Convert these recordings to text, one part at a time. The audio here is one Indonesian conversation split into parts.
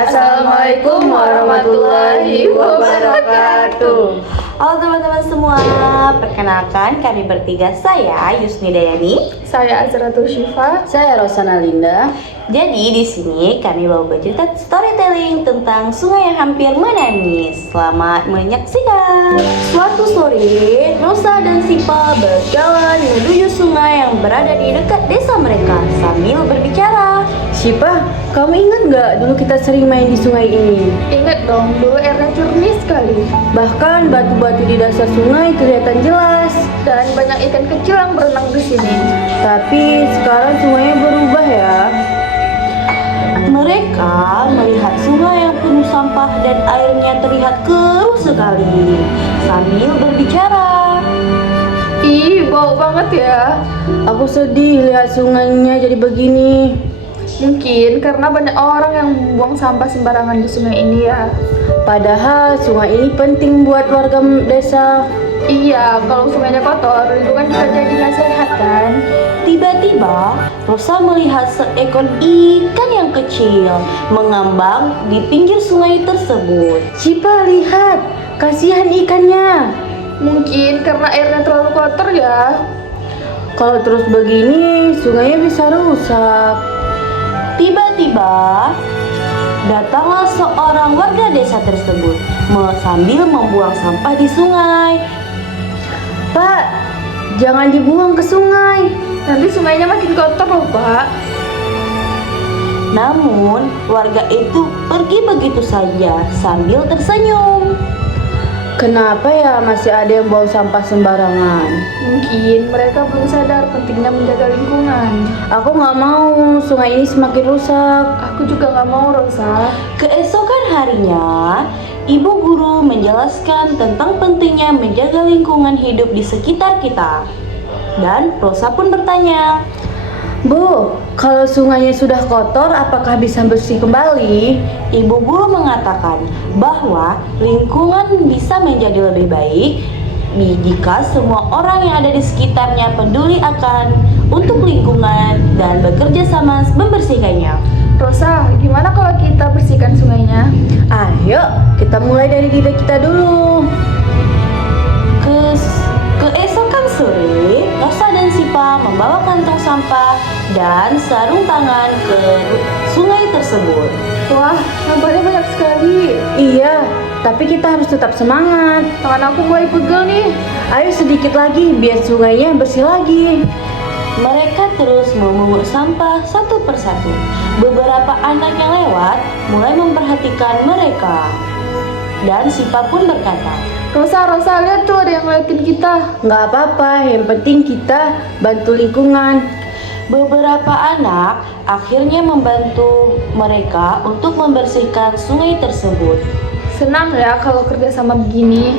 Assalamualaikum warahmatullahi wabarakatuh. Halo teman-teman semua, perkenalkan kami bertiga, saya Yusni Dayani, Saya Azratul Syifa. Saya Rosana Linda. Jadi di sini kami bawa bercerita storytelling tentang sungai yang hampir menangis. Selamat menyaksikan. Suatu sore, Rosa dan Sipa berjalan menuju sungai yang berada di dekat desa mereka sambil berbicara. Syifa, kamu ingat nggak dulu kita sering main di sungai ini? Ingat dong, dulu airnya jernih sekali Bahkan batu-batu di dasar sungai kelihatan jelas. dan banyak ikan kecil yang berenang di sini. Tapi sekarang sungainya berubah ya. Mereka melihat sungai yang penuh sampah dan airnya terlihat keruh sekali sambil berbicara. Ih, bau banget ya. Aku sedih lihat sungainya jadi begini. Mungkin karena banyak orang yang buang sampah sembarangan di sungai ini ya. Padahal sungai ini penting buat warga desa. Iya, kalau sungainya kotor, lingkungan bisa jadi nggak sehat kan? Tiba-tiba, Rosa melihat seekor ikan yang kecil mengambang di pinggir sungai tersebut. Syifa, lihat, kasihan ikannya. Mungkin karena airnya terlalu kotor ya. Kalau terus begini, sungainya bisa rusak. Tiba-tiba, datanglah seorang warga desa tersebut sambil membuang sampah di sungai. Pak, jangan dibuang ke sungai. Nanti sungainya makin kotor loh, Pak. Namun, warga itu pergi begitu saja sambil tersenyum. Kenapa ya masih ada yang buang sampah sembarangan? Mungkin mereka belum sadar pentingnya menjaga lingkungan. Aku nggak mau sungai ini semakin rusak. Aku juga nggak mau, Rosa. Keesokan harinya, ibu guru menjelaskan tentang pentingnya menjaga lingkungan hidup di sekitar kita. Dan Rosa pun bertanya, Bu, kalau sungainya sudah kotor, apakah bisa bersih kembali? ibu guru mengatakan bahwa lingkungan bisa menjadi lebih baik jika semua orang yang ada di sekitarnya peduli akan untuk lingkungan dan bekerja sama membersihkannya. Rosa, gimana kalau kita bersihkan sungainya? Ayo, kita mulai dari diri kita dulu. Keesokan sore, Rosa dan Sipa membawa kantong sampah dan sarung tangan ke sungai tersebut. Wah, sampahnya banyak sekali. Iya, tapi kita harus tetap semangat. Tangan aku mulai pegel nih. Ayo sedikit lagi biar sungainya bersih lagi. Mereka terus memungut sampah satu persatu. Beberapa anak yang lewat mulai memperhatikan mereka. Dan Sipa pun berkata, Rosa, lihat tuh ada yang ngeliatin kita. Nggak apa-apa, yang penting kita bantu lingkungan. beberapa anak akhirnya membantu mereka untuk membersihkan sungai tersebut. Senang ya kalau kerja sama begini.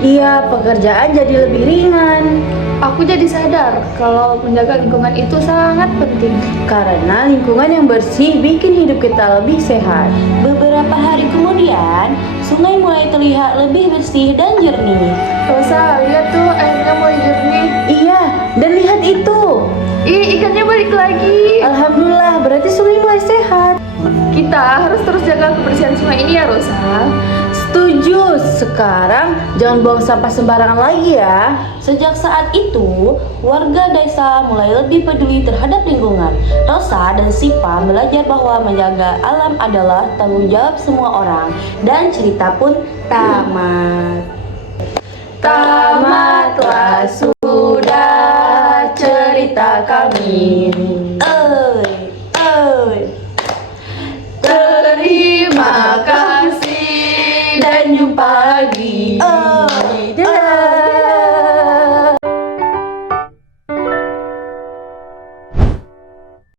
Iya, pekerjaan jadi lebih ringan. Aku jadi sadar kalau menjaga lingkungan itu sangat penting. Karena lingkungan yang bersih bikin hidup kita lebih sehat. Beberapa hari kemudian, sungai mulai terlihat lebih bersih dan jernih. Rosa, lihat tuh airnya mulai jernih. Iya, dan lihat itu. Ih, ikannya balik lagi. Alhamdulillah, berarti sungai mulai sehat. Kita harus terus jaga kebersihan sungai ini ya, Rosa. Setuju, sekarang jangan buang sampah sembarangan lagi ya. Sejak saat itu, warga desa mulai lebih peduli terhadap lingkungan. Rosa dan Sipa belajar bahwa menjaga alam adalah tanggung jawab semua orang. Dan cerita pun tamat. Tamatlah sudah cerita kami. Oi. Terima kasih dan jumpa lagi.